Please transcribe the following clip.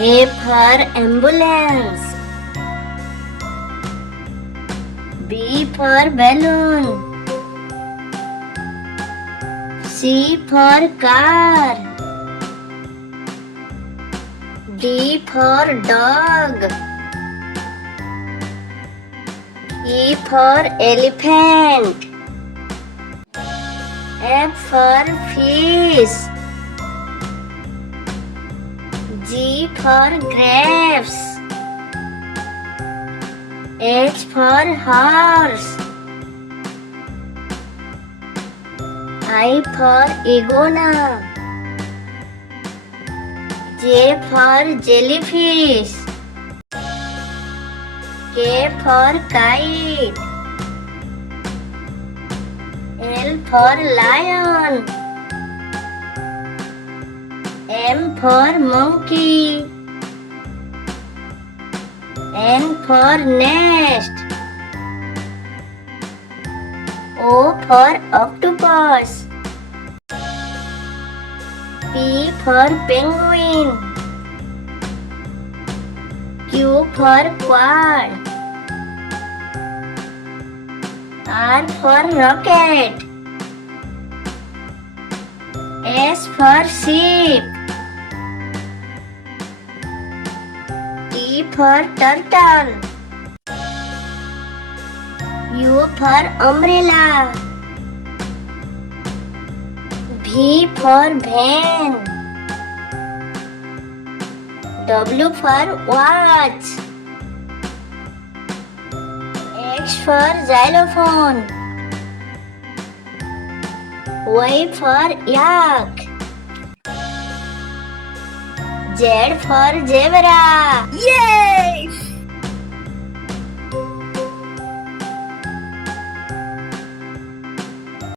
A for ambulance. B for balloon. C for car. D for dog. E for elephant. F for fish. G for grapes. H for horse. I for iguana. J for jellyfish. K for kite. L for lion. M for monkey. N for nest. O for octopus. P for penguin. Q for quad. R for rocket. S for sheep. T for turtle. U for umbrella. V for van. W for watch. X for xylophone. Y for yak. Z for zebra. Yeah!